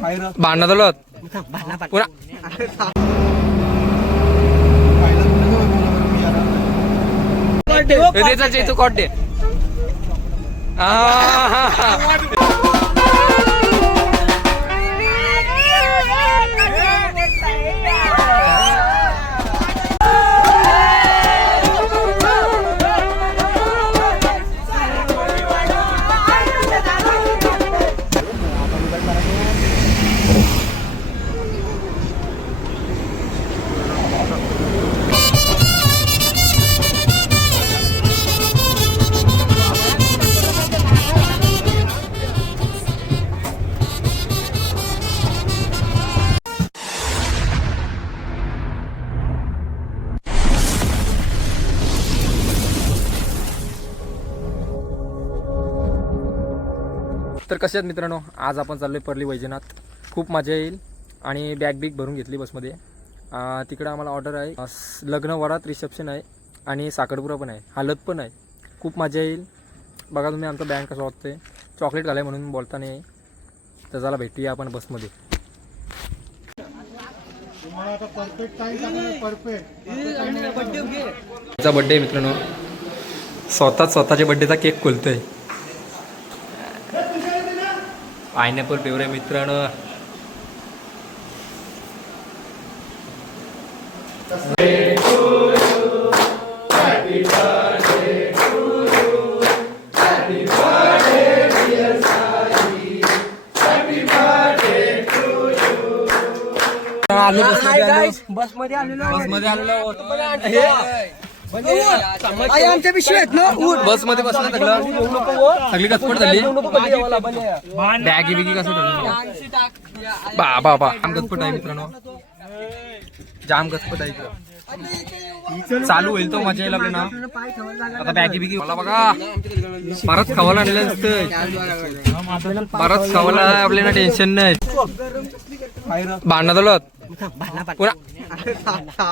भांडणं चालू पुन्हा तू कॉट दे तर कसे आहेत मित्रांनो, आज आपण चाललो आहे परली वैजनाथ. खूप मजा येईल आणि बॅग बिग भरून घेतली बसमध्ये. तिकडं आम्हाला ऑर्डर आहे, लग्न वरात रिसेप्शन आहे आणि साखरपुडा पण आहे, हळद पण आहे. खूप मजा येईल. बघा तुम्ही आमचा बँड कसा वाटतोय. चॉकलेट घालाय म्हणून बोलता नाही, तर चला भेटूया आपण बसमध्ये. बड्डे मित्रांनो, स्वतःच्या बड्डेचा केक खोलतोय. पायनॅपल फ्लेवर आहे मित्रांनो. बसमध्ये आलेलो आमच्या पिशवी आहेत ना. बस मध्ये बसलं सगळी कसपट झाली. बॅगी बिगी कसं बा जाम कसपट आहे मित्रांनो, जाम कसपट आहे. चालू होईल तो मजा येईल आपल्याला. आता बॅगी बिगी मला बघा परत खावायला आणलं असतं, परत खावायला आपल्याला टेन्शन नाही. भांडणं चालू पुन्हा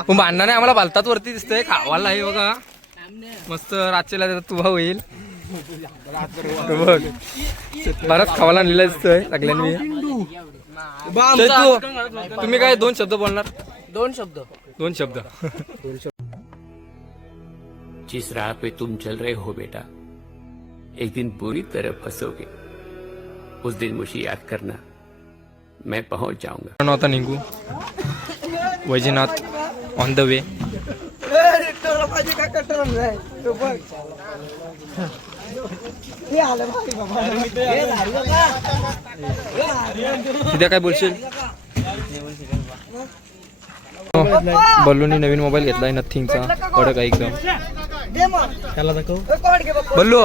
भांडणं नाही, आम्हाला बालतात वरती दिसतंय. खावायला आहे बघा मस्त. रात्रीला त्याचा तुभा होईल बघ. परत खावायला आणलेला दिसतोय लागल्याने. तुम्ही काय दोन शब्द बोलणार? दोन शब्द जिस राह पे तुम चल रहे हो बेटा, एक दिन पूरी तरह फंसोगे. उस दिन मुझे याद करना, मैं पहुंच जाऊंगा. आता निघू वैजनाथ ऑन द वे. तिथे काय बोलशील? बल्लूनी नवीन मोबाईल घेतलाय नथिंगचा, कडक आहे एकदम. बल्लू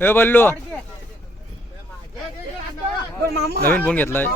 हे बल्लू नवीन फोन घेतलाय.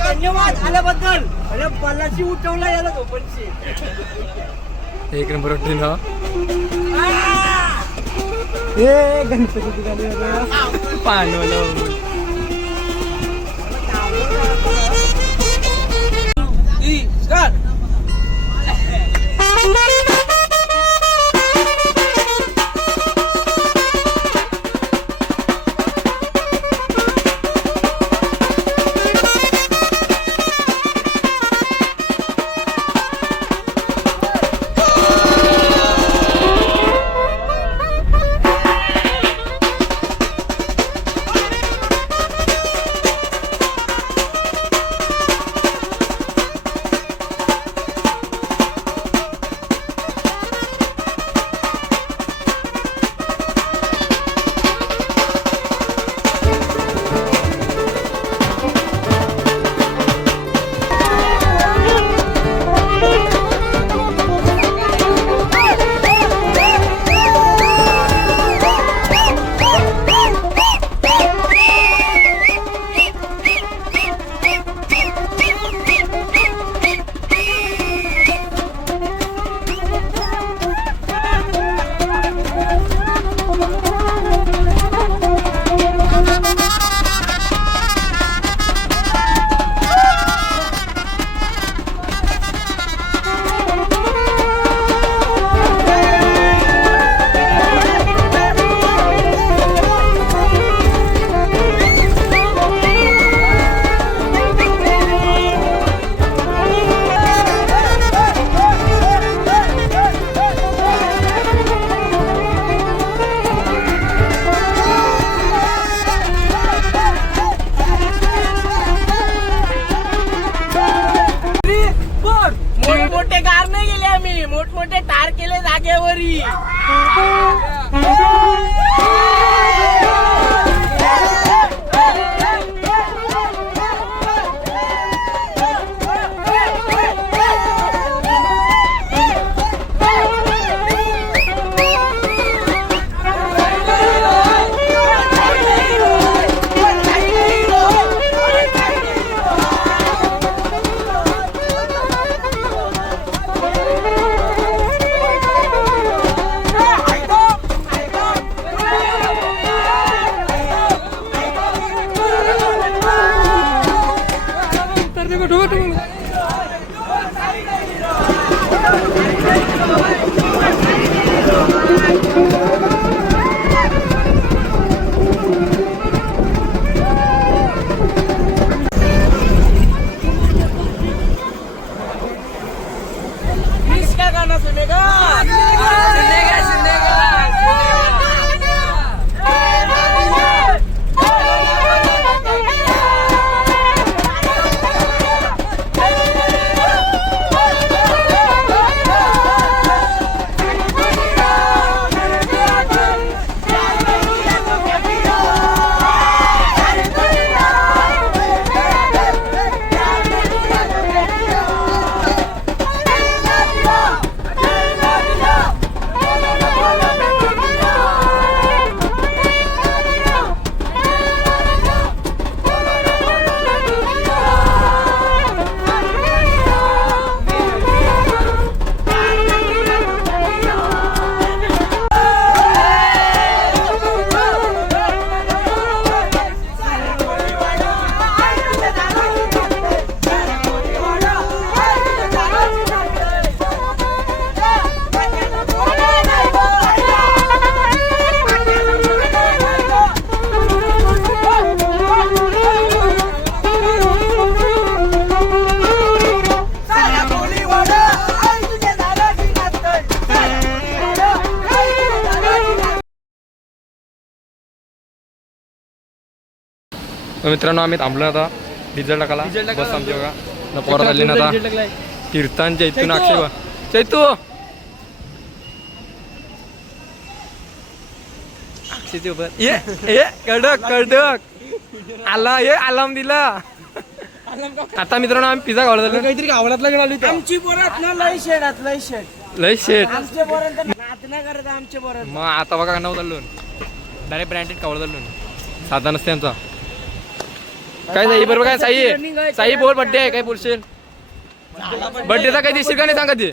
धन्यवाद आल्याबद्दल. अरे पल्लाची उठवला याला झोपणची. एक नंबर वाटते ना. गणपती पानवलं मित्रांनो आम्ही थांबलो आता डिझेल टाकायला बस आमची बघा न पोरात आली ना आता कीर्तन चैतू ना अक्षय चैतू ये कडक कडक आला ये आलाम दिला आता मित्रांनो आम्ही पिझ्झा खावला झालो काहीतरी आवडतला गेला आमची पोरात ना लय शेड लय शेट आमच्या पोरांत नात नाही करत आमच्या पोरात. मग आता बघा नाव चाललो डायरेक्ट ब्रँडेड खावला चाललो साधा नसते आमचा काय साई बरोबर काय साई साई बोल बड्डे आहे काय बोलशील बड्डेचा काही दिसशील का नाही सांगा ते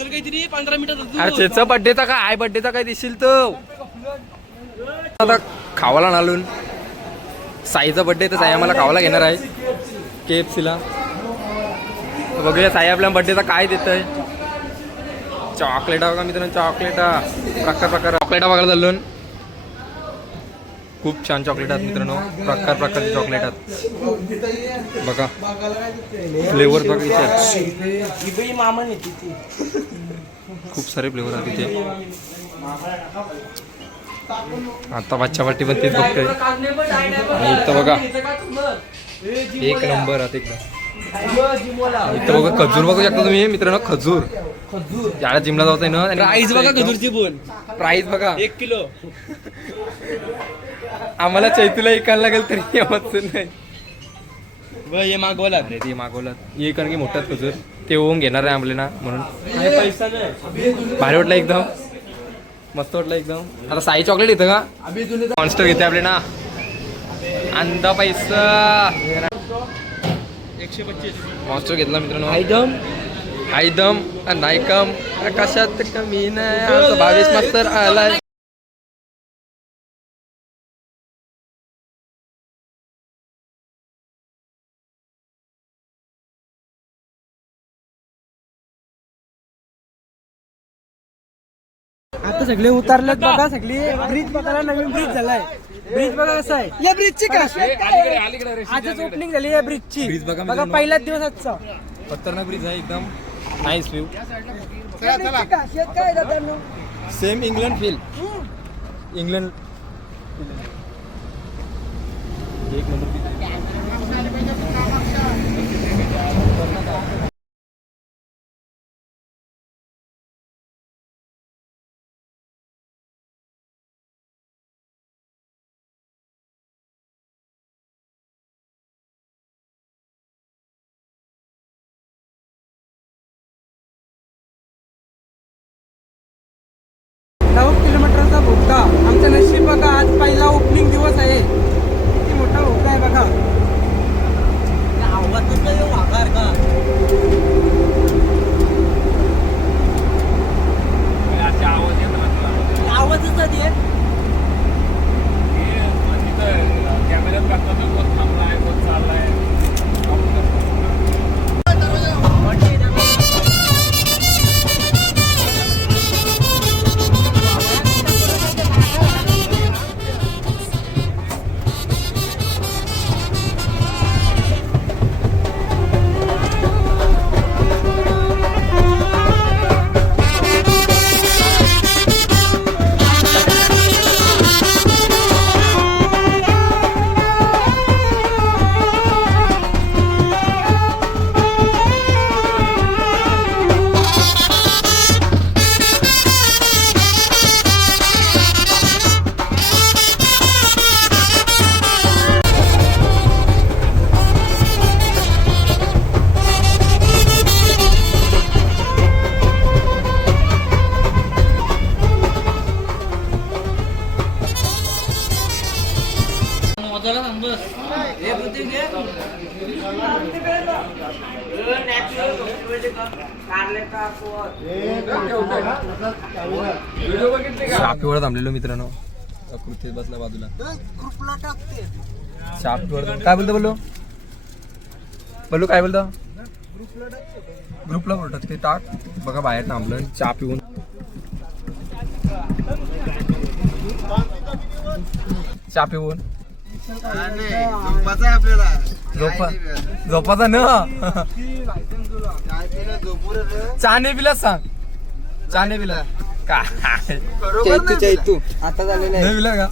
काहीतरी 15 मिनिटात अरे त्याचा बड्डेचा काय आहे बड्डेचा काय दिसशील तो आता खावाला नालून साईचा बड्डे तर साई आम्हाला खावाला घेणार आहे KFC ला बघूया साई आपल्या बड्डेचा काय देत आहे चॉकलेटा बघा मित्रांनो चॉकलेटा प्रकार चॉकलेटा बघायला चाललो खूप छान चॉकलेट आहेत मित्रांनो प्रकारचे चॉकलेट आहेत बघा फ्लेवर बघा इथे खूप सारे फ्लेवर आहेत इथे आता बादशा पार्टी पण तेच बघतोय आणि इथं बघा एक नंबर आहेत एकदम इथं बघा खजूर बघू शकता तुम्ही मित्रांनो खजूर ज्याला जिमला जात आहे ना प्राईस बघा खजूरची बोल प्राईस बघा 1 किलो आम्हाला चैतूला ऐकायला लागेल तरी आवाज नाही हे मागवला अरे ते मागवलं हे कारण की मोठाच खजूर ते होऊन घेणार आहे आम्हाला ना म्हणून पैसा नाही भारी वाटलं एकदम मस्त वाटलं एकदम आता साई चॉकलेट येतं का मॉन्स्टर घेते आपले ना अंदा पैसा 125 मॉन्स्टर घेतला मित्रांनो आयटम हायदम नायकम कशात कमी नाही आमचा 22 मास्तर आलाय आता सगळे उतरलेत बघा सगळी ब्रिज बघायला नवीन ब्रिज झालाय ब्रिज बघा कसं आहे या ब्रिजची आजच ओपनिंग झाली या ब्रिजची ब्रिज बघा बघा पहिल्याच दिवस आजचा खतरनाक ब्रिज आहे एकदम नाईस व्ह्यू काय जाताना सेम इंग्लंड फील इंग्लंड एक नंबर किलोमीटरचा भोगता आमचं नशीब बघा आज पहिला ओपनिंग दिवस आहे किती मोठा भोगता आहे बघा आवाजच नाही वाघार का आवाजच आहे कॅमेऱ्यात थांबलाय चाललाय शापीवर थांबलेलो मित्रांनो कृती बसला बाजूला शापीवर काय बोलतो बोलू काय बोलतो ग्रुपला बोलतात ते टाक बघा बाहेर थांबलं चहा पिऊन चहा पिऊन झोपाचा न चाने पिला सांग चाने पिला काय आता झालेलं का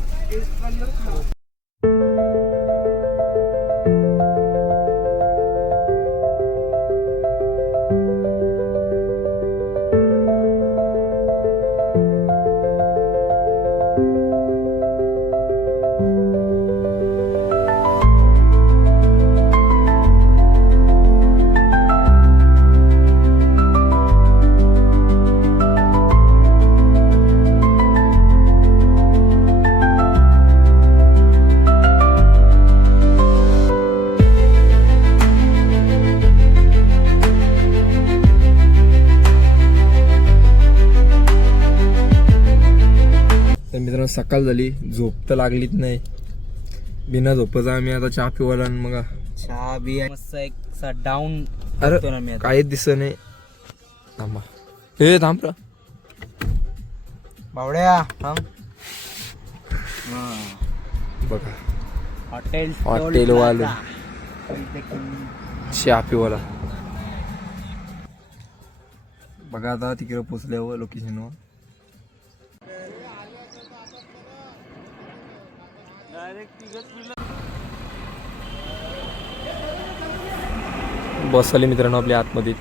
मित्रांनो सकाळ झाली, झोप तर लागलीच नाही. बिना झोपाचा आम्ही आता चहा पिवायला आणि मग चहा बी मस्त एक डाऊन. अरे काहीच दिसत नाही. थांबा हे थांब रे. बावड्या थांब. बघा हॉटेल हॉटेल वाले चहा पिवायला. बघा आता तिकडे पोचल्यावर लोकेशनवर. बस आली मित्रांनो आपल्या आतमध्ये.